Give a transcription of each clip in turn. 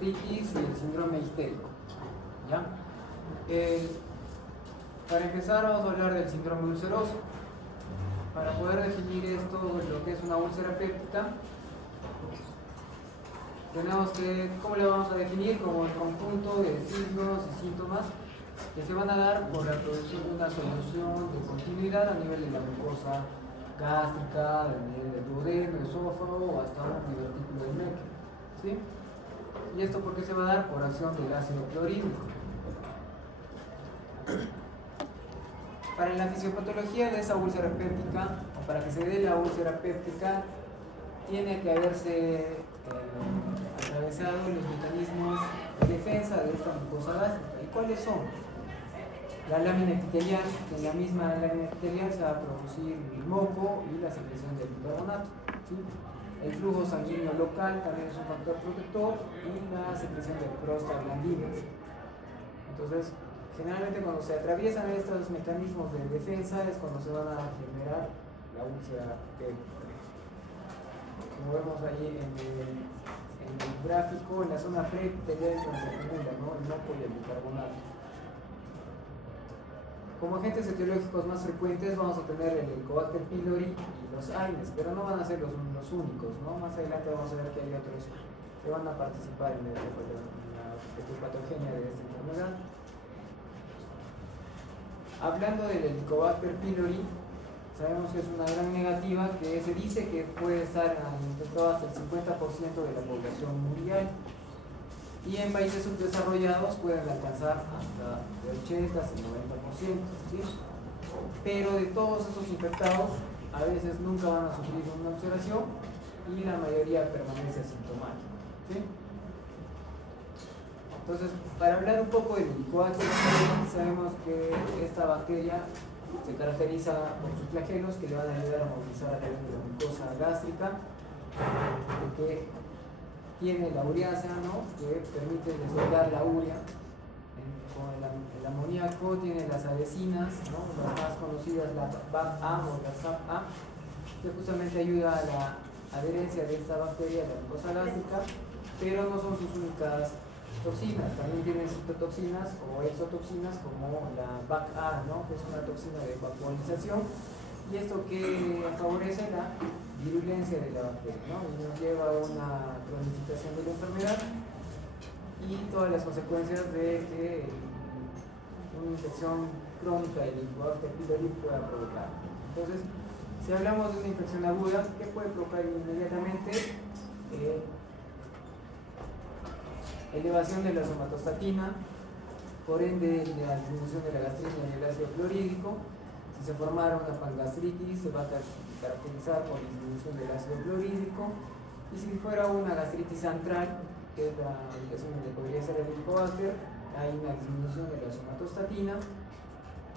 gastritis y el síndrome histérico. ¿Ya? Para empezar vamos a hablar del síndrome ulceroso. Para poder definir esto, lo que es una úlcera péptica, tenemos que, ¿cómo le vamos a definir? Como el conjunto de signos y síntomas que se van a dar por la producción de una solución de continuidad a nivel de la mucosa gástrica, a nivel del duodeno, esófago o hasta un divertículo del Meckel, ¿sí? ¿Y esto por qué se va a dar? Por acción del ácido clorhídrico. Para la fisiopatología de esa úlcera péptica, o para que se dé la úlcera péptica, tiene que haberse atravesado los mecanismos de defensa de esta mucosa gástrica. ¿Y cuáles son? La lámina epitelial, que en la misma lámina epitelial se va a producir el moco y la secreción del bicarbonato, ¿sí? El flujo sanguíneo local también es un factor protector y la secreción de prostaglandinas. Entonces, generalmente cuando se atraviesan estos mecanismos de defensa es cuando se van a generar la úlcera péptica. Como vemos ahí en el gráfico, en la zona preepitelial es donde se acumula, ¿no? El moco y el bicarbonato. Como agentes etiológicos más frecuentes vamos a tener el Helicobacter pylori y los AINES, pero no van a ser los únicos, ¿no? Más adelante vamos a ver que hay otros que van a participar en la etiopatogenia de esta enfermedad. Hablando del Helicobacter pylori, sabemos que es una gran negativa que se dice que puede estar infectado hasta el 50% de la población mundial. Y en países subdesarrollados pueden alcanzar hasta el 80 hasta el 90%, ¿sí? Pero de todos esos infectados, a veces nunca van a sufrir una ulceración y la mayoría permanece asintomática, ¿sí? Entonces, para hablar un poco del Helicobacter pylori, sabemos que esta bacteria se caracteriza por sus flagelos que le van a ayudar a movilizar a la mucosa gástrica, de que tiene la ureasa, ¿no? Que permite desdoblar la urea. Con el amoníaco tiene las adhesinas, ¿no? Las más conocidas, la BAP-A o la SAP-A, que justamente ayuda a la adherencia de esta bacteria a la mucosa gástrica, pero no son sus únicas toxinas. También tienen citotoxinas o exotoxinas como la BAC-A, ¿no? Que es una toxina de vaporización, y esto que favorece la virulencia de la bacteria, ¿no? Y nos lleva a una cronificación de la enfermedad y todas las consecuencias de que una infección crónica del Helicobacter pylori pueda provocar. Entonces, si hablamos de una infección aguda, ¿qué puede provocar inmediatamente? Elevación de la somatostatina, por ende la disminución de la gastrina y el ácido clorhídrico. Si se formara una pangastritis, se va a caracterizar por disminución del ácido clorhídrico, y si fuera una gastritis antral, que es la indicación donde podría ser el Helicobacter, hay una disminución de la somatostatina,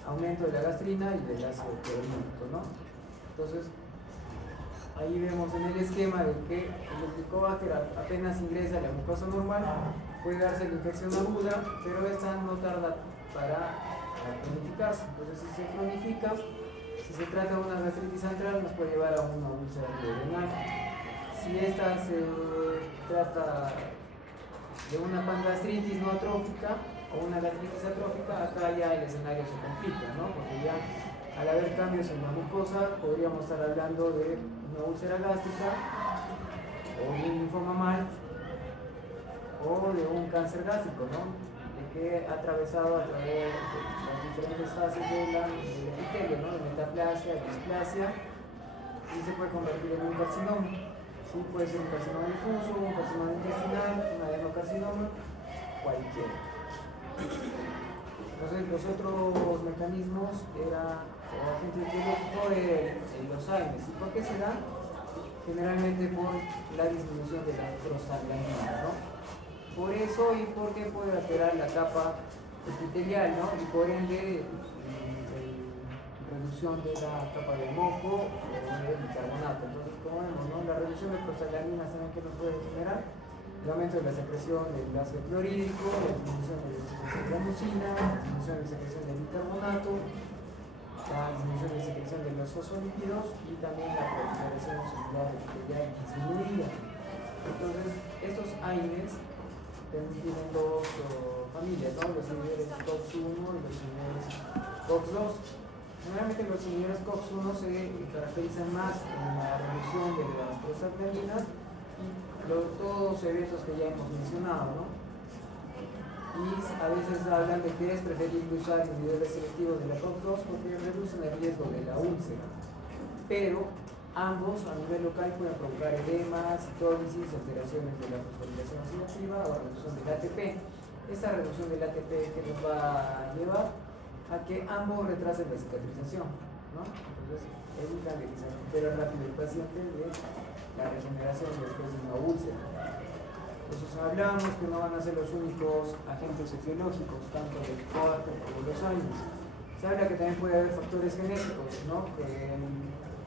aumento de la gastrina y del ácido clorhídrico, ¿no? Entonces, ahí vemos en el esquema de que el Helicobacter apenas ingresa a la mucosa normal, puede darse la infección aguda, pero esta no tarda para cronificarse. Entonces, si se cronifica, si se trata de una gastritis antral, nos puede llevar a una úlcera duodenal. Si esta se trata de una pangastritis no atrófica o una gastritis atrófica, acá ya el escenario se complica, ¿no? Porque ya al haber cambios en la mucosa, podríamos estar hablando de una úlcera gástrica o de un linfoma mal o de un cáncer gástrico, ¿no? Que ha atravesado a través de las diferentes fases del epitelio, ¿no? De metaplasia, displasia, y se puede convertir en un carcinoma. ¿Sí? Puede ser un carcinoma difuso, un carcinoma intestinal, un adenocarcinoma, cualquiera. Entonces, los otros mecanismos era el agente etiológico de los AINES. ¿Y por qué se da? Generalmente por la disminución de las prostaglandinas, ¿no? Por eso y porque puede alterar la capa epitelial, ¿no? Y por ende reducción de la capa de moco o del bicarbonato. Entonces, como vemos, ¿no? La reducción de prostaglandinas también que nos puede generar el aumento de la secreción del ácido clorhídrico, la disminución de la secreción de la mucina, la disminución de la secreción del bicarbonato, la disminución de la secreción de los fosfolípidos y también la proliferación celular epitelial disminuida. Entonces, estos AINES tienen dos familias, ¿no? Los inhibidores COX-1 y los inhibidores COX-2. Generalmente los inhibidores COX-1 se caracterizan más en la reducción de las prostaglandinas y todos los eventos que ya hemos mencionado, ¿no? Y a veces hablan de que es preferible usar inhibidores selectivos de la COX-2 porque reducen el riesgo de la úlcera. Pero ambos a nivel local pueden provocar edemas, citólisis, alteraciones de la fosforilación oxidativa o reducción del ATP. Esta reducción del ATP que nos va a llevar a que ambos retrasen la cicatrización, ¿no? Entonces evitan que se recupere rápido el paciente de la regeneración después de una úlcera. Entonces hablamos que no van a ser los únicos agentes etiológicos, tanto del coarto como de los años. Se habla que también puede haber factores genéticos, ¿no? Que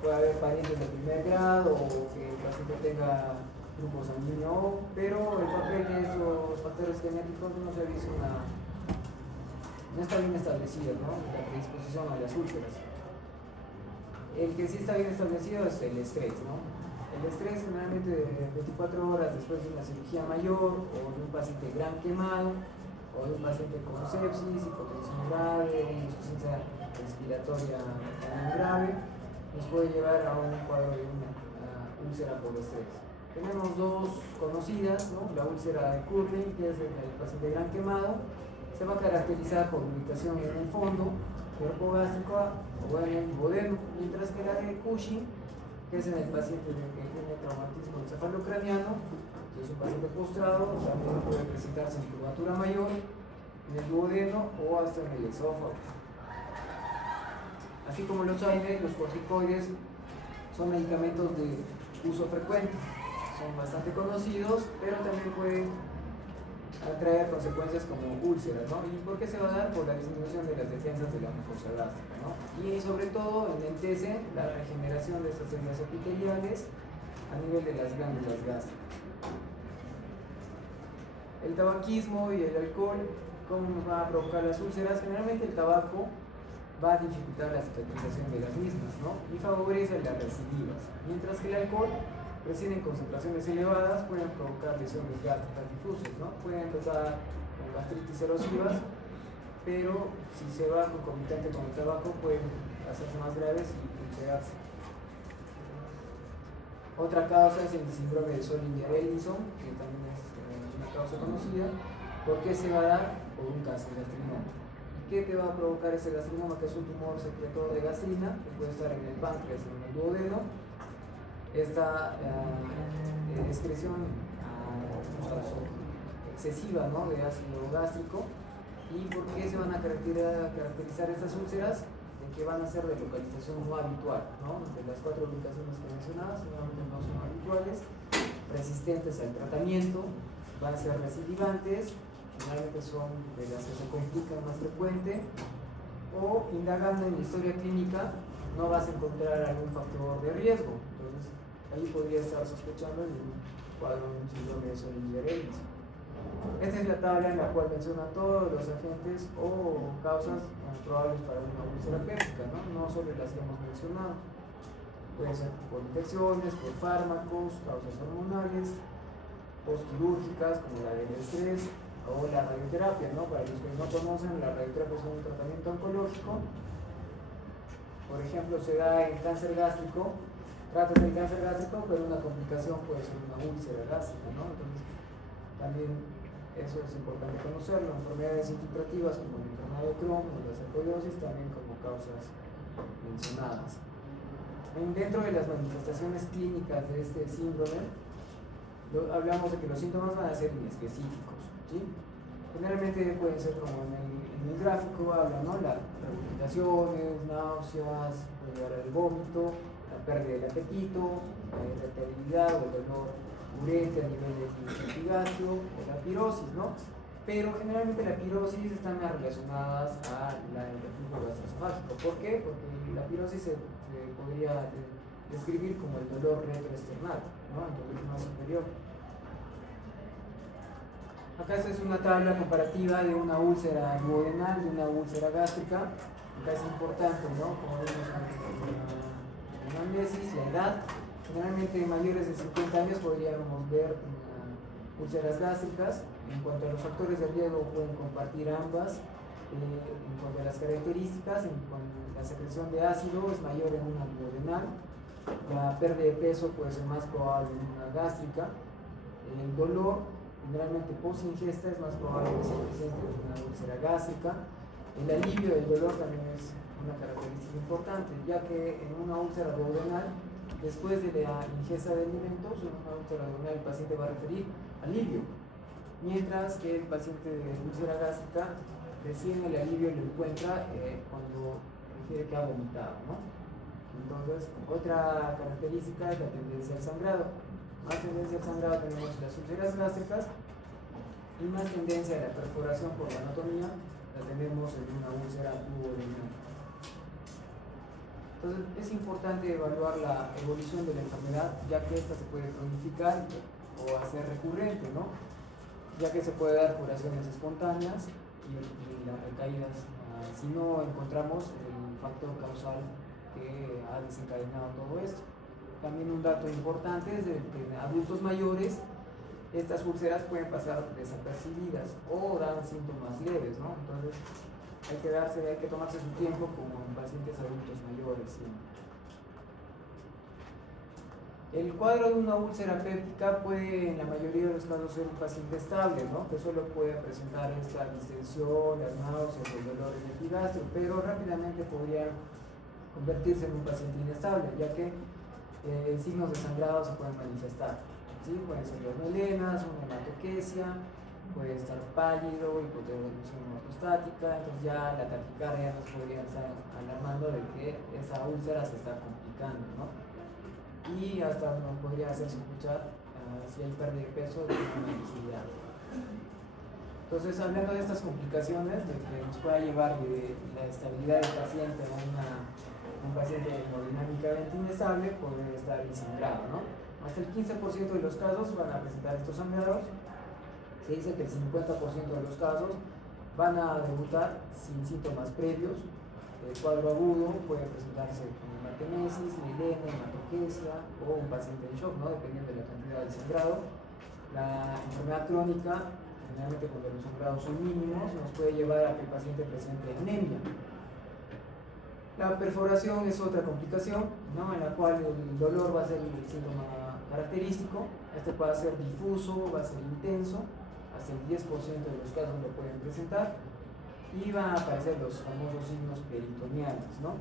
puede haber parientes de primer grado o que el paciente tenga grupo sanguíneo O, pero el papel de esos factores genéticos no se ha visto no está bien establecido, ¿no? La predisposición a las úlceras. El que sí está bien establecido es el estrés, ¿no? El estrés generalmente de 24 horas después de una cirugía mayor o de un paciente gran quemado o de un paciente con sepsis, hipotensión grave, una insuficiencia respiratoria también grave, nos puede llevar a un cuadro de una úlcera por estrés. Tenemos dos conocidas, ¿no? La úlcera de Curling, que es el paciente gran quemado, se va a caracterizar por irritación en el fondo, cuerpo gástrico o en el duodeno, mientras que la de Cushing, que es en el paciente que tiene traumatismo encefalocraniano, que es un paciente postrado, también puede presentarse en curvatura mayor, en el duodeno o hasta en el esófago. Así como los AINE, los corticoides son medicamentos de uso frecuente, son bastante conocidos, pero también pueden traer consecuencias como úlceras, ¿no? ¿Y por qué se va a dar? Por la disminución de las defensas de la mucosa gástrica, ¿no? Y sobre todo enlentece la regeneración de estas células epiteliales a nivel de las glándulas gástricas. El tabaquismo y el alcohol, ¿cómo nos va a provocar las úlceras? Generalmente el tabaco va a dificultar la cicatrización de las mismas, ¿no? Y favorece las recidivas, mientras que el alcohol recién en concentraciones elevadas pueden provocar lesiones gástricas difusas, ¿no? Pueden empezar con gastritis erosivas, pero si se va concomitante con el tabaco pueden hacerse más graves y ulcerarse. Otra causa es el síndrome de Zollinger-Ellison, que también es una causa conocida. ¿Por qué se va a dar? Por un cáncer gastrinoma. ¿Qué te va a provocar ese gastrinoma? Que es un tumor secretor de gastrina, que puede estar en el páncreas o en el duodeno. Esta excreción excesiva, ¿no? De ácido gástrico. ¿Y por qué se van a caracterizar estas úlceras? De que van a ser de localización no habitual, ¿no? De las 4 ubicaciones que mencionabas, normalmente no son habituales, resistentes al tratamiento, van a ser recidivantes, generalmente son de las que se complican más frecuente, o indagando en la historia clínica no vas a encontrar algún factor de riesgo. Entonces, ahí podría estar sospechando en un cuadro de un síndrome de Zollinger-Ellison. Esta es la tabla en la cual menciona todos los agentes o causas probables para una úlcera péptica, ¿no? No solo las que hemos mencionado. Pueden ser por infecciones, por fármacos, causas hormonales, postquirúrgicas como la del estrés o la radioterapia, ¿no? Para los que no conocen, la radioterapia es un tratamiento oncológico. Por ejemplo, se da en cáncer gástrico, tratas el cáncer gástrico, pero una complicación puede ser una úlcera gástrica, ¿no? Entonces, también eso es importante conocerlo. Enfermedades infiltrativas como el enfermedad de Crohn o la sarcoidosis también como causas mencionadas. Dentro de las manifestaciones clínicas de este síndrome, hablamos de que los síntomas van a ser inespecíficos, ¿sí? Generalmente pueden ser como en el gráfico hablan, ¿no? Las regurgitaciones, náuseas, puede llegar al vómito, la pérdida del apetito, la irritabilidad o el dolor urente a nivel del epigastrio o la pirosis, ¿no? Pero generalmente la pirosis está más relacionada a el reflujo gastroesofágico. ¿Por qué? Porque la pirosis se podría describir como el dolor retroesternal, ¿no? En el más superior. Acá esta es una tabla comparativa de una úlcera duodenal y una úlcera gástrica. Acá es importante, ¿no? Como vemos en la anamnesis, la edad. Generalmente mayores de 50 años podríamos ver úlceras gástricas. En cuanto a los factores de riesgo, pueden compartir ambas. En cuanto a las características, la secreción de ácido es mayor en una duodenal, la pérdida de peso puede ser más probable en una gástrica, el dolor, generalmente post ingesta, es más probable que se presente en una úlcera gástrica. El alivio del dolor también es una característica importante, ya que en una úlcera duodenal, después de la ingesta de alimentos, en una úlcera duodenal el paciente va a referir alivio, mientras que el paciente de úlcera gástrica recién el alivio lo encuentra cuando refiere que ha vomitado, ¿no? Entonces, otra característica es la tendencia al sangrado. Más tendencia al sangrado tenemos en las úlceras gástricas y más tendencia a la perforación por la anatomía la tenemos en una úlcera duodenal. Entonces, es importante evaluar la evolución de la enfermedad, ya que esta se puede cronificar o hacer recurrente, ¿no? Ya que se puede dar curaciones espontáneas y las recaídas, si no encontramos el factor causal que ha desencadenado todo esto. También un dato importante es que en adultos mayores estas úlceras pueden pasar desapercibidas o dan síntomas leves, ¿no? Entonces hay que tomarse su tiempo como en pacientes adultos mayores, ¿sí? El cuadro de una úlcera péptica puede en la mayoría de los casos ser un paciente estable, ¿no? Que solo puede presentar esta distensión, las náuseas, el dolor en el epigastrio, pero rápidamente podría convertirse en un paciente inestable, ya que signos de sangrado se pueden manifestar, ¿sí? Pueden ser las melenas, una hematoquesia, puede estar pálido, hipotensión ortostática, entonces ya la taquicardia nos podría estar alarmando de que esa úlcera se está complicando, ¿no? Y hasta nos podría hacer sospechar si hay pérdida de peso de una necesidad. Entonces, hablando de estas complicaciones, de que nos pueda llevar de la estabilidad del paciente a un paciente hemodinámicamente inestable, puede estar el sangrado, ¿no? Hasta el 15% de los casos van a presentar estos sangrados. Se dice que el 50% de los casos van a debutar sin síntomas previos. El cuadro agudo puede presentarse con hematemesis, melena, hematoquesia o un paciente en shock, ¿no? Dependiendo de la cantidad de sangrado. La enfermedad crónica, generalmente cuando los sangrados son mínimos, nos puede llevar a que el paciente presente anemia. La perforación es otra complicación, ¿no? En la cual el dolor va a ser el síntoma característico. Este puede ser difuso, va a ser intenso, hasta el 10% de los casos lo pueden presentar. Y van a aparecer los famosos signos peritoneales, ¿no?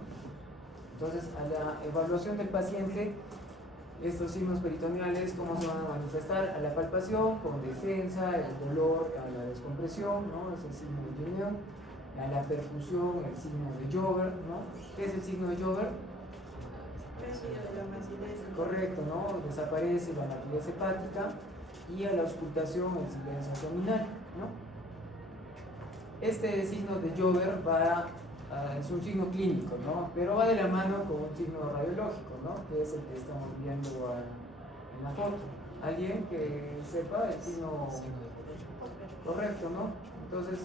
Entonces, a la evaluación del paciente, estos signos peritoneales, ¿cómo se van a manifestar? A la palpación, con defensa, el dolor, a la descompresión, ¿no? Es el signo de unión. A la perfusión, el signo de Jover, ¿no? ¿Qué es el signo de Jover? Correcto, ¿no? Desaparece la maquilez hepática y a la auscultación, el silencio abdominal, ¿no? Este signo de Jover es un signo clínico, ¿no? Pero va de la mano con un signo radiológico, ¿no? Que es el que estamos viendo en la foto. ¿Alguien que sepa el signo correcto, no? Entonces,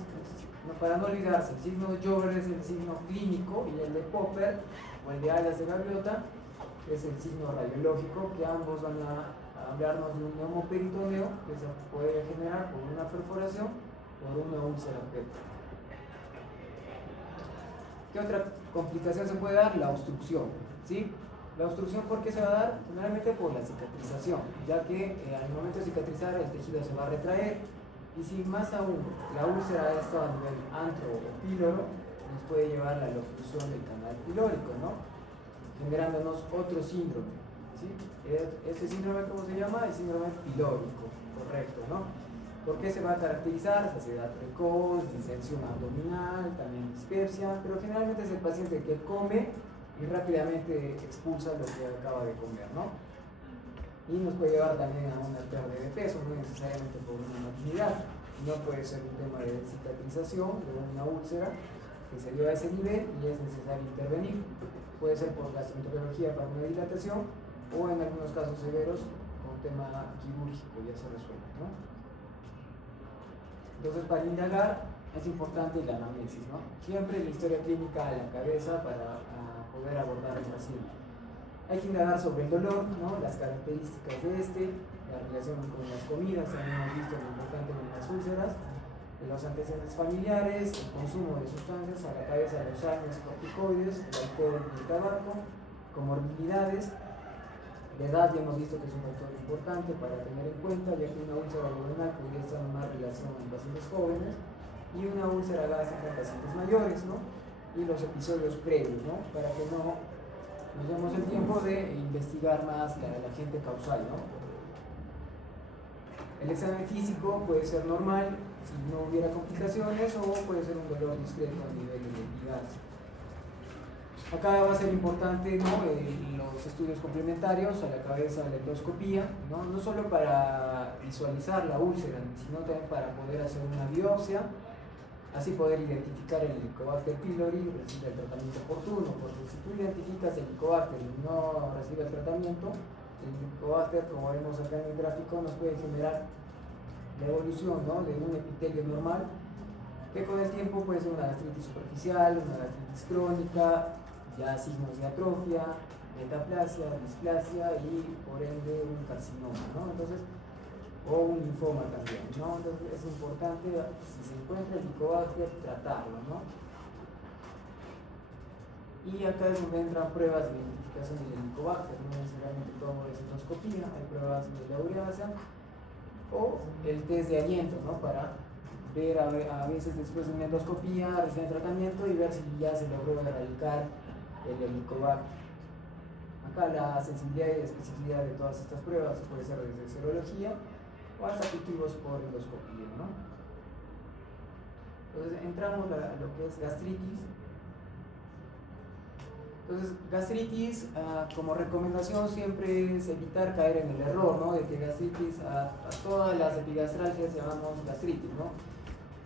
para no olvidarse, el signo de Jover es el signo clínico y el de Popper o el de alas de gaviota es el signo radiológico, que ambos van a hablarnos de un neumoperitoneo que se puede generar por una perforación por una úlcera péptica. ¿Qué otra complicación se puede dar? La obstrucción, ¿sí? La obstrucción, ¿por qué se va a dar? Generalmente por la cicatrización, ya que al momento de cicatrizar el tejido se va a retraer, y si más aún la úlcera ha estado a nivel antro o píloro, nos puede llevar a la oclusión del canal pilórico, ¿no? Generándonos otro síndrome, ¿sí? Este síndrome, ¿cómo se llama? El síndrome pilórico, correcto, ¿no? ¿Por qué se va a caracterizar? Saciedad precoz, distensión abdominal, también dispepsia, pero generalmente es el paciente que come y rápidamente expulsa lo que acaba de comer, ¿no? Y nos puede llevar también a una pérdida de peso, no necesariamente por una malignidad, no puede ser un tema de cicatrización de una úlcera que se dio a ese nivel y es necesario intervenir. Puede ser por gastroenterología para una dilatación o en algunos casos severos con tema quirúrgico ya se resuelve, ¿no? Entonces, para indagar es importante la anamnesis, ¿no? Siempre la historia clínica a la cabeza para poder abordar al paciente. Hay que indagar sobre el dolor, ¿no? Las características de este, la relación con las comidas, también hemos visto lo importante en las úlceras, los antecedentes familiares, el consumo de sustancias, a la cabeza los años corticoides, el alcohol y el tabaco, comorbilidades. La edad ya hemos visto que es un factor importante para tener en cuenta, ya que una úlcera duodenal podría estar en una relación en pacientes jóvenes y una úlcera gástrica en pacientes mayores, ¿no? Y los episodios previos, ¿no? Para que no nos demos el tiempo de investigar más la agente causal, ¿no? El examen físico puede ser normal si no hubiera complicaciones o puede ser un dolor discreto a nivel de identidad. Acá va a ser importante, ¿no? Los estudios complementarios a la cabeza, la endoscopía, ¿no? No solo para visualizar la úlcera, sino también para poder hacer una biopsia, así poder identificar el Helicobacter pylori y recibir el tratamiento oportuno, porque si tú identificas el Helicobacter y no recibe el tratamiento, el Helicobacter, como vemos acá en el gráfico, nos puede generar la evolución, ¿no? De un epitelio normal, que con el tiempo puede ser una gastritis superficial, una gastritis crónica, ya signos de atrofia, metaplasia, displasia y por ende un carcinoma, ¿no? Entonces, o un linfoma también, ¿no? Entonces es importante, si se encuentra el Helicobacter, tratarlo, ¿no? Y acá es donde entran pruebas de identificación del Helicobacter, no necesariamente todo es endoscopía, hay pruebas de la ureasa o el test de aliento, ¿no? Para ver a veces después de una endoscopía, recién tratamiento y ver si ya se logró erradicar el Helicobacter. Acá la sensibilidad y especificidad de todas estas pruebas puede ser desde serología o hasta cultivos por endoscopía, ¿no? Entonces entramos a lo que es gastritis. Entonces, gastritis, como recomendación siempre es evitar caer en el error, ¿no? De que gastritis, a todas las epigastralgias llamamos gastritis, ¿no?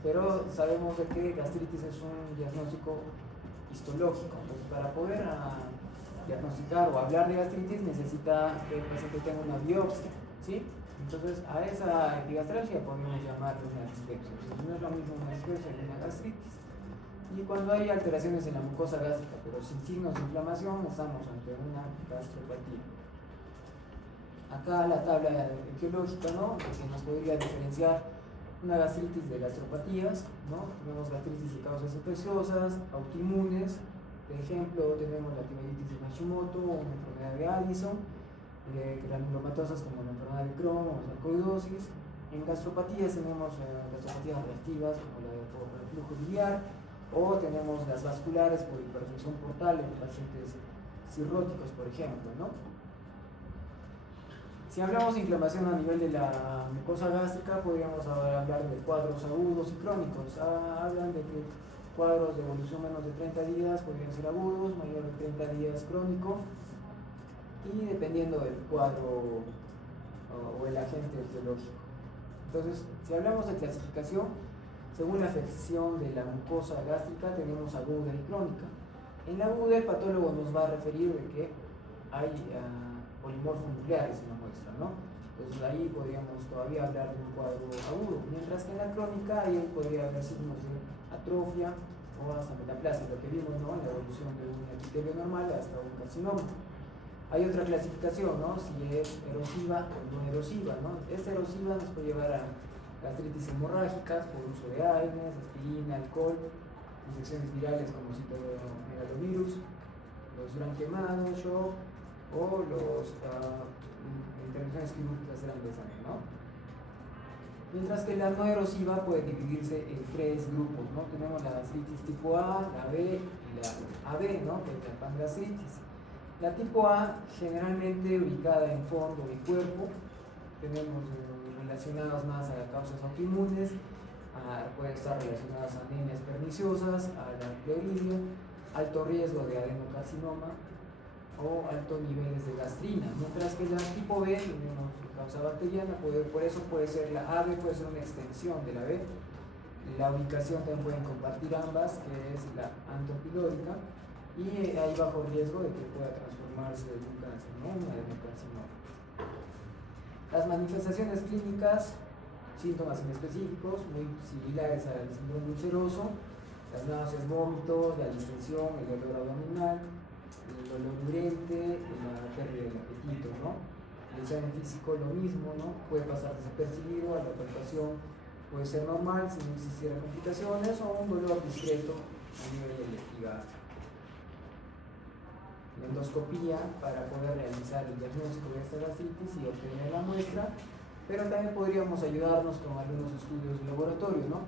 Pero sabemos de que gastritis es un diagnóstico histológico. Entonces, para poder diagnosticar o hablar de gastritis necesita que el paciente tenga una biopsia, ¿sí? Entonces, a esa epigastralgia podemos llamarle una dispepsia. Entonces, no es lo mismo una dispepsia que una gastritis. Y cuando hay alteraciones en la mucosa gástrica, pero sin signos de inflamación, estamos ante una gastropatía. Acá la tabla etiológica, ¿no? Que nos podría diferenciar una gastritis de gastropatías, ¿no? Tenemos gastritis de causas infecciosas, autoinmunes, por ejemplo, tenemos la tiroiditis de Hashimoto o una enfermedad de Addison, granulomatosas como la enfermedad de Crohn o sarcoidosis. En gastropatías tenemos gastropatías reactivas como la de reflujo biliar, o tenemos las vasculares por hipertensión portal en pacientes cirróticos, por ejemplo, ¿no? Si hablamos de inflamación a nivel de la mucosa gástrica, podríamos hablar de cuadros agudos y crónicos. Hablan de que cuadros de evolución menos de 30 días podrían ser agudos, mayor de 30 días crónico, y dependiendo del cuadro o el agente etiológico. Entonces, si hablamos de clasificación, según la afección de la mucosa gástrica tenemos aguda y crónica. En la aguda el patólogo nos va a referir de que hay polimorfos nucleares en la muestra, ¿no? Entonces ahí podríamos todavía hablar de un cuadro agudo, mientras que en la crónica ahí podría haber signos de atrofia o hasta metaplasia, lo que vimos, ¿no? En la evolución de un epitelio normal hasta un carcinoma. Hay otra clasificación, ¿no? Si es erosiva o no erosiva, ¿no? Esta erosiva nos puede llevar a gastritis hemorrágicas por uso de AINES, aspirina, alcohol, infecciones virales como citomegalovirus, los quemados, shock o los intervenciones quirúrgicas grandes, ¿no? Mientras que la no erosiva puede dividirse en tres grupos, ¿no? Tenemos la gastritis tipo A, la B y la AB, ¿no? Que es la pangastritis. La tipo A, generalmente ubicada en fondo del cuerpo, tenemos relacionadas más a causas autoinmunes, pueden estar relacionadas a anemias perniciosas, a la cloridio, alto riesgo de adenocarcinoma o altos niveles de gastrina, mientras que la tipo B tenemos causa bacteriana, por eso puede ser la AB, puede ser una extensión de la B. La ubicación también pueden compartir ambas, que es la antopilórica, y hay bajo riesgo de que pueda transformarse en un cáncer, ¿no? Un adenocarcinoma. Las manifestaciones clínicas, síntomas inespecíficos, muy similares al síndrome ulceroso, las náuseas, vómitos, la distensión, el dolor abdominal, el dolor urente, la pérdida del apetito, ¿no? El examen físico lo mismo, ¿no? Puede pasar desapercibido, la palpación puede ser normal si no existiera complicaciones o un dolor discreto a nivel del epigastrio. La endoscopía para poder realizar el diagnóstico de esta gastritis y obtener la muestra, pero también podríamos ayudarnos con algunos estudios de laboratorio, ¿no?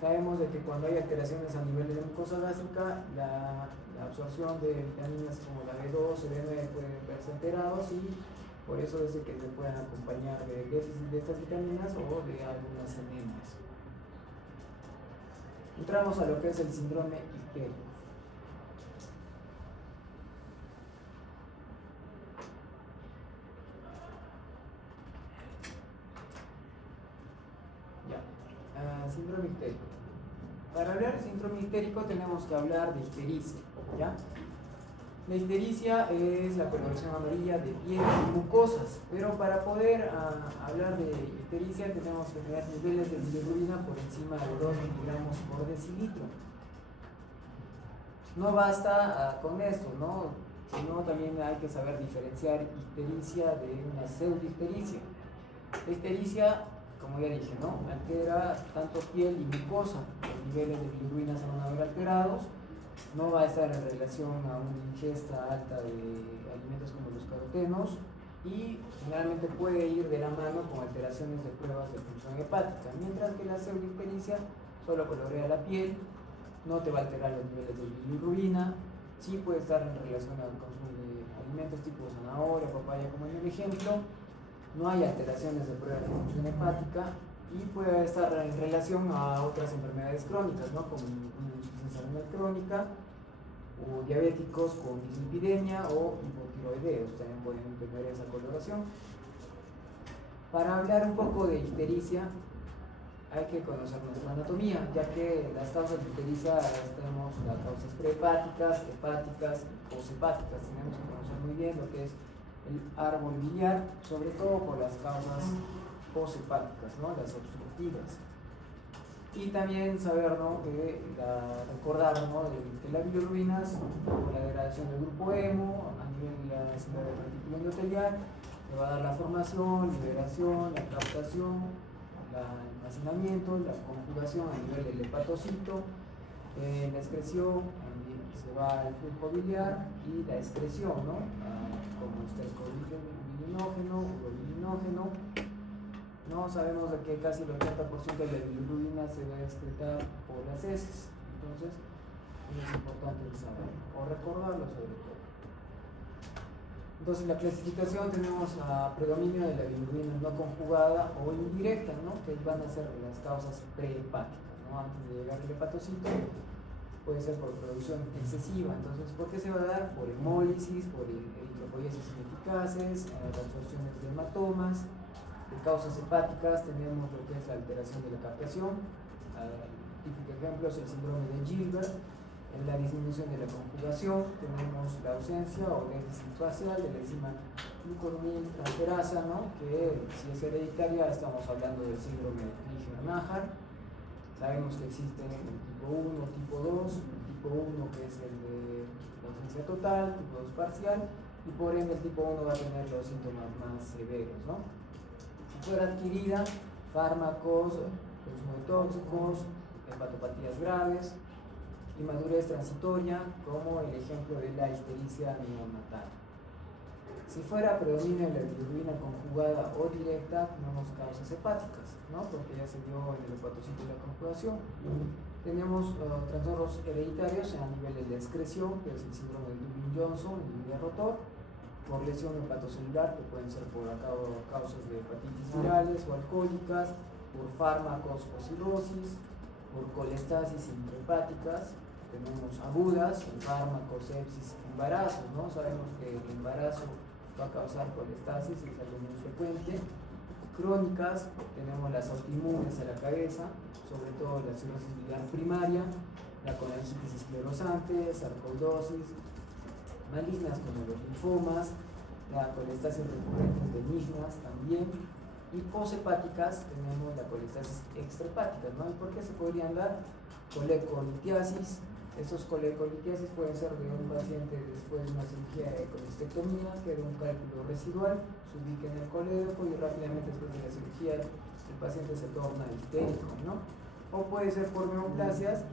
Sabemos de que cuando hay alteraciones a nivel de la mucosa gástrica, la absorción de vitaminas como la B2 o B9 pueden verse alterados y por eso es que se pueden acompañar de déficit de estas vitaminas o de algunas anemias. Entramos a lo que es el síndrome ictérico. Síndrome ictérico. Para hablar de síndrome ictérico tenemos que hablar de ictericia, ¿ya? La ictericia es la coloración amarilla de piel y mucosas, pero para poder hablar de ictericia tenemos que tener niveles de bilirrubina por encima de 2 miligramos por decilitro. No basta con esto, ¿no? Sino también hay que saber diferenciar ictericia de una pseudoictericia. La ictericia, como ya dije, ¿no? Altera tanto piel y mucosa. Los niveles de bilirrubina se van a ver alterados. No va a estar en relación a una ingesta alta de alimentos como los carotenos y generalmente puede ir de la mano con alteraciones de pruebas de función hepática, mientras que la pseudoictericia solo colorea la piel, no te va a alterar los niveles de bilirrubina, sí puede estar en relación al consumo de alimentos tipo zanahoria, papaya como en el ejemplo, no hay alteraciones de pruebas de función hepática y puede estar en relación a otras enfermedades crónicas, ¿no? Como insuficiencia renal crónica o diabéticos con dislipidemia o hipotiroideos, también pueden tener esa coloración. Para hablar un poco de ictericia hay que conocer nuestra anatomía, ya que las causas de ictericia tenemos las causas prehepáticas, hepáticas y poshepáticas. Tenemos que conocer muy bien lo que es el árbol biliar, sobre todo por las causas poshepáticas, ¿no? Las obstructivas. Y también saber, ¿no? Recordar, ¿no? que la bilirrubina, por la degradación del grupo hemo a nivel de la cinta del retículo endotelial, le va a dar la formación, liberación, la captación, el almacenamiento, la conjugación a nivel del hepatocito, la excreción, se va al flujo biliar y la excreción, ¿no? Como estercobilinógeno, urobilinógeno. No sabemos de que casi el 80% de la bilirrubina se va a excretar por las heces, entonces es importante saber o recordarlo sobre todo. Entonces, la clasificación tenemos a predominio de la bilirrubina no conjugada o indirecta, ¿no? Que van a ser las causas prehepáticas, ¿no? Antes de llegar al hepatocito, puede ser por producción excesiva. Entonces, ¿por qué se va a dar? Por hemólisis, por eritropoiesis ineficaces, absorciones de hematomas. De causas hepáticas tenemos lo que es la alteración de la captación. El típico ejemplo es el síndrome de Gilbert. En la disminución de la conjugación tenemos la ausencia o déficit parcial de la enzima glucoroniltransferasa, ¿no? Que si es hereditaria estamos hablando del síndrome de Crigler-Najjar. Sabemos que existen el tipo 1, tipo 2, el tipo 1 que es el de la ausencia total, tipo 2 parcial, y por ende el tipo 1 va a tener los síntomas más severos, ¿no? Si fuera adquirida, fármacos, consumo de tóxicos, hepatopatías graves, inmadurez transitoria, como el ejemplo de la ictericia neonatal. Si fuera predominio de la bilirrubina conjugada o directa, tenemos causas hepáticas, ¿no? Porque ya se vio en el hepatocito la conjugación. Tenemos trastornos hereditarios a nivel de la excreción, que es el síndrome de Lubin-Johnson, Lubin-Rotor, por lesión hepatocelular, que pueden ser por causas de hepatitis virales o alcohólicas, por fármacos o cirrosis, por colestasis intrahepáticas. Tenemos agudas, el fármaco, sepsis, embarazos, ¿no? Sabemos que el embarazo va a causar colestasis, es algo muy frecuente. Crónicas, tenemos las autoinmunes a la cabeza, sobre todo la cirrosis biliar primaria, la colangitis esclerosante, sarcoidosis, malignas como los linfomas, la colestasis recurrentes benignas también, y poshepáticas tenemos la colestasis extrahepática, ¿no? ¿Y por qué se podrían dar? Colecolitiasis, Estos colecoliquiasis pueden ser de un paciente después de una cirugía de colestectomía, que era un cálculo residual, se ubica en el colédoco y rápidamente después de la cirugía el paciente se torna histérico, ¿no? O puede ser por neoplasias,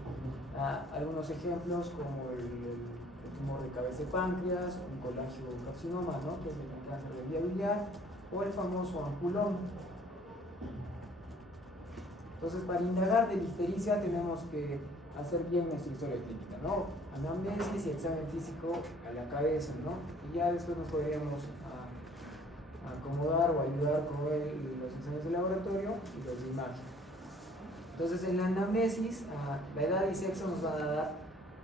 algunos ejemplos como el tumor de cabeza de páncreas, un colangiocarcinoma, ¿no? Que es el cáncer de vía biliar, o el famoso ampulón. Entonces, para indagar de la ictericia tenemos que hacer bien nuestra historia clínica, ¿no? Anamnesis y examen físico a la cabeza, ¿no? Y ya después nos podríamos acomodar o ayudar con los exámenes de laboratorio y los de imagen. Entonces, en la anamnesis, la edad y sexo nos van a dar,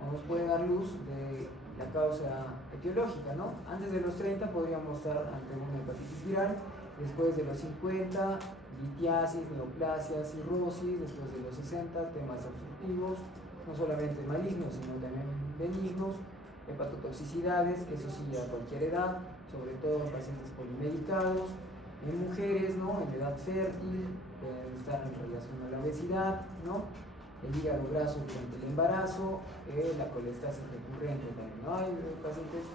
o nos puede dar luz de la causa etiológica, ¿no? Antes de los 30 podríamos estar ante una hepatitis viral, después de los 50, litiasis, neoplasia, cirrosis, después de los 60, temas obstructivos, no solamente malignos, sino también benignos, hepatotoxicidades, eso sí, a cualquier edad, sobre todo en pacientes polimedicados, en mujeres, ¿no? En edad fértil, pueden estar en relación a la obesidad, ¿no? El hígado graso durante el embarazo, la colestasis recurrente también, ¿no? Hay pacientes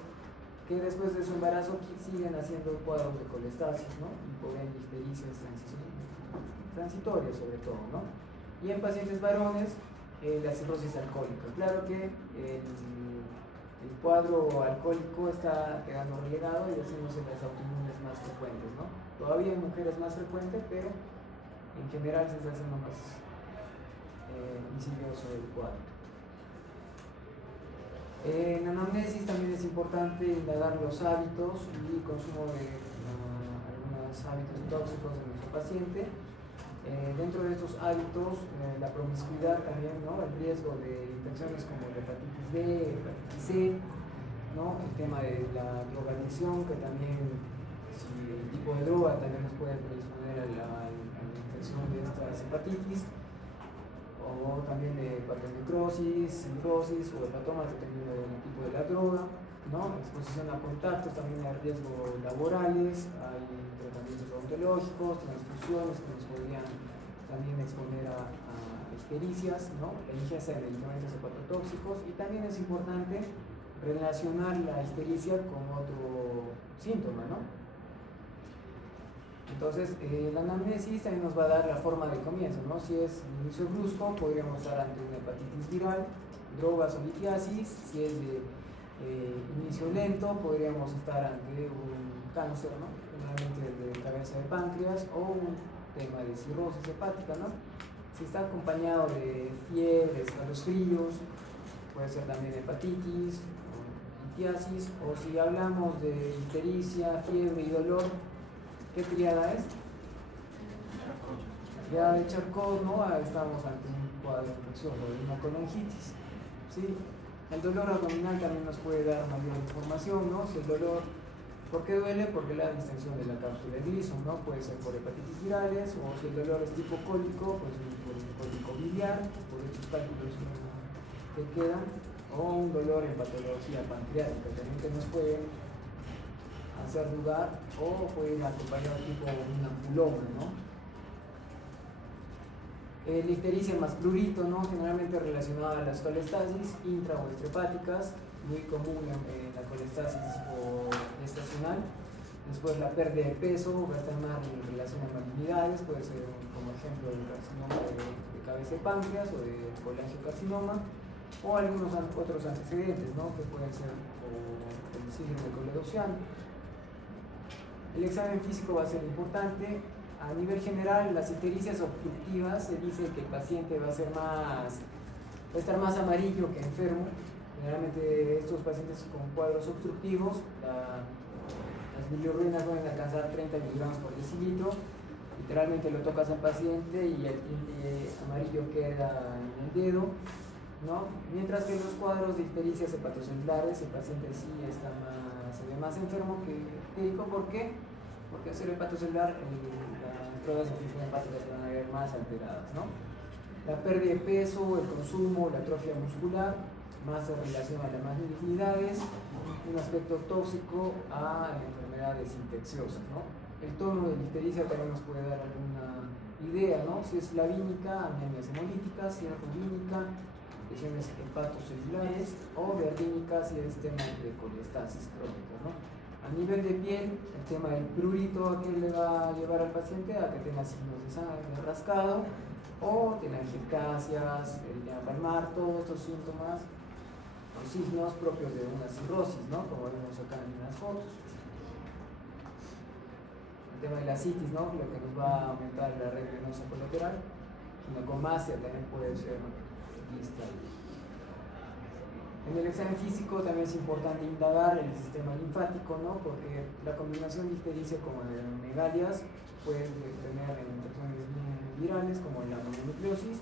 que después de su embarazo siguen haciendo cuadros de colestasis, ¿no? Y por ende ictericias transitorias sobre todo, ¿no? Y en pacientes varones, la cirrosis alcohólica. Claro que el cuadro alcohólico está quedando relegado y haciéndose las autoinmunes más frecuentes, ¿no? Todavía en mujeres más frecuente, pero en general se está haciendo más insidioso el cuadro. En anamnesis también es importante indagar los hábitos y consumo de algunos hábitos tóxicos de nuestro paciente. Dentro de estos hábitos, la promiscuidad también, ¿no? El riesgo de infecciones como la hepatitis B, hepatitis C, ¿no? El tema de la drogadicción, que también, si el tipo de droga también nos puede predisponer a la infección de estas hepatitis, o también de hepatocrosis, cirrosis o hepatomas dependiendo del tipo de la droga, ¿no? Exposición a contactos, también hay riesgos laborales, hay tratamientos odontológicos, transfusiones que nos podrían también exponer a ictericias, ¿no? La ingesta de medicamentos hepatotóxicos, y también es importante relacionar la ictericia con otro síntoma, ¿no? Entonces, la anamnesis también nos va a dar la forma de comienzo, ¿no? Si es inicio brusco, podríamos estar ante una hepatitis viral, drogas o litiasis. Si es de inicio lento, podríamos estar ante un cáncer, ¿no? Generalmente de cabeza de páncreas, o un tema de cirrosis hepática, ¿no? Si está acompañado de fiebre, escalofríos, puede ser también hepatitis, o litiasis, o si hablamos de ictericia, fiebre y dolor, ¿qué triada es? Ya de Charcot, ¿no? Estamos ante un cuadro infeccioso de una colangitis, ¿sí? El dolor abdominal también nos puede dar mayor información, ¿no? Si el dolor, ¿por qué duele? Porque la distensión de la cápsula de Gleason, ¿no? Puede ser por hepatitis virales, o si el dolor es tipo cólico, pues por el cólico biliar, por estos cálculos que quedan, o un dolor en patología pancreática, también que nos puede hacer dudar, o puede ir acompañado tipo un ampuloma, ¿no? La ictericia más prurito, ¿no? Generalmente relacionada a las colestasis intra o extrahepáticas, muy común en la colestasis estacional. Después la pérdida de peso va a estar más en relación a malignidades, puede ser como ejemplo el carcinoma de cabeza de páncreas o de colangiocarcinoma, o algunos otros antecedentes, ¿no? Que pueden ser el síndrome coledociano. El examen físico va a ser importante. A nivel general, las ictericias obstructivas se dice que el paciente va a estar más amarillo que enfermo. Generalmente estos pacientes con cuadros obstructivos, las bilirrubinas pueden alcanzar 30 miligramos por decilitro. Literalmente lo tocas al paciente y el tinte amarillo queda en el dedo, ¿no? Mientras que en los cuadros de ictericias hepatocelulares el paciente sí se ve más enfermo que ictérico. ¿Por qué? Porque al ser hepatocelular las pruebas de función hepática se van a ver más alteradas, ¿no? La pérdida de peso, el consumo, la atrofia muscular, más en relación a las malignidades, un aspecto tóxico a enfermedades infecciosas, ¿no? El tono de la ictericia también nos puede dar alguna idea, ¿no? Si es flavínica, anemias hemolíticas; si es rubínica, lesiones hepatocelulares, o verdínicas si es tema de colestasis crónica, ¿no? A nivel de piel, el tema del prurito que le va a llevar al paciente a que tenga signos de sangre, de rascado, o telangiectasias, eritema palmar, todos estos síntomas o signos propios de una cirrosis, ¿no? Como vemos acá en las fotos. El tema de la citis, ¿no? Lo que nos va a aumentar la red venosa colateral. Ginecomastia también puede ser vista. En el examen físico también es importante indagar el sistema linfático, ¿no? Porque la combinación de ictericia como de megalias puede tener infecciones virales como la mononucleosis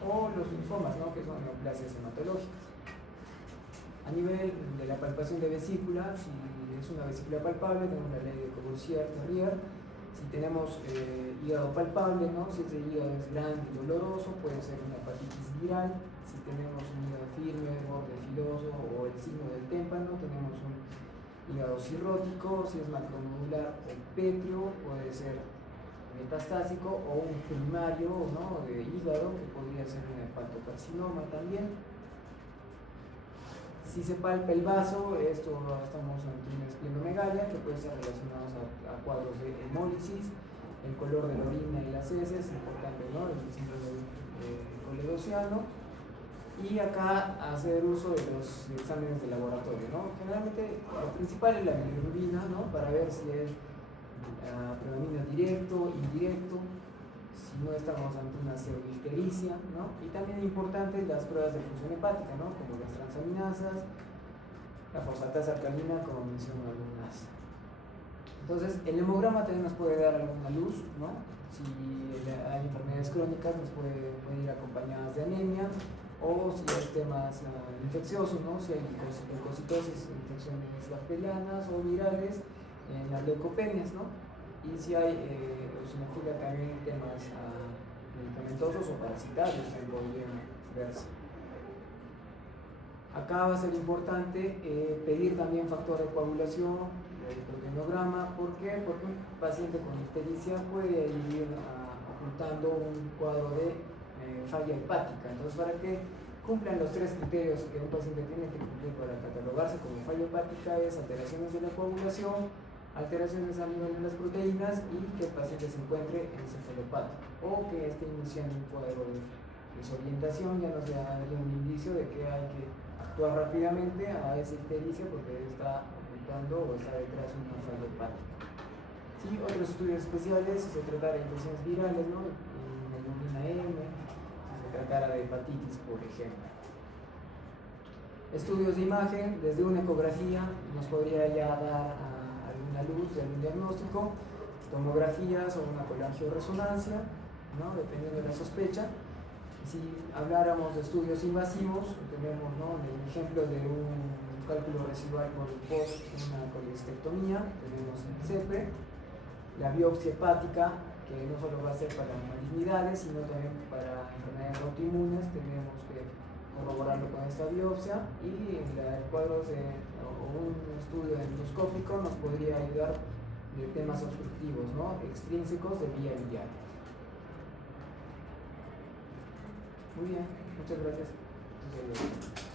o los linfomas, ¿no? Que son neoplasias hematológicas. A nivel de la palpación de vesícula, si es una vesícula palpable, tenemos la ley de Courvoisier-Terrier. Si tenemos hígado palpable, ¿no? Si ese hígado es grande y doloroso, puede ser una hepatitis viral. Si tenemos un hígado firme, borde filoso o el signo del témpano, tenemos un hígado cirrótico. Si es macronodular o pétreo, puede ser metastásico o un primario, ¿no? De hígado, que podría ser un hepatocarcinoma también. Si se palpa el vaso, esto estamos ante una esplenomegalia que puede estar relacionado a cuadros de hemólisis, el color de la orina y las heces, importante, ¿no? El síndrome coledociano. Y acá hacer uso de los exámenes de laboratorio, ¿no? Generalmente lo principal es la bilirrubina, ¿no? Para ver si es predominio directo, indirecto, si no estamos ante una pseudoictericia, ¿no? Y también importante las pruebas de función hepática, ¿no? Como las transaminasas, la fosfatasa alcalina, como menciono algunas. Entonces, el hemograma también nos puede dar alguna luz, ¿no? Si hay enfermedades crónicas, nos puede ir acompañadas de anemia, o si hay temas infecciosos, ¿no? Si hay leucocitosis, infecciones bacterianas o virales en las leucopenias, ¿no? Y si hay eosinofilia también temas medicamentosos o parasitarios también podrían verse. Acá va a ser importante pedir también factor de coagulación, el proteinograma. ¿Por qué? Porque un paciente con ictericia puede ir ocultando un cuadro de falla hepática. Entonces, para que cumplan los tres criterios que un paciente tiene que cumplir para catalogarse como falla hepática es alteraciones de la coagulación, alteraciones a nivel de las proteínas y que el paciente se encuentre encefalopático o que esté iniciando un cuadro de desorientación. Ya nos daría un indicio de que hay que actuar rápidamente a esa ictericia porque está ocultando o está detrás de una falla hepática. Sí, otros estudios especiales, si se tratara de infecciones virales, ¿no? Hemoglobina M, si se tratara de hepatitis, por ejemplo. Estudios de imagen, desde una ecografía nos podría ya dar alguna luz de algún diagnóstico, tomografías o una colangioresonancia, ¿no? Dependiendo de la sospecha. Si habláramos de estudios invasivos, tenemos, ¿no? El ejemplo de un cálculo residual por post una colestectomía, tenemos el CEPE, la biopsia hepática, que no solo va a ser para malignidades, sino también para enfermedades autoinmunes, tenemos que corroborarlo con esta biopsia, y el cuadro o un estudio endoscópico nos podría ayudar de temas obstructivos, ¿no? Extrínsecos de vía biliar. Muy bien, muchas gracias.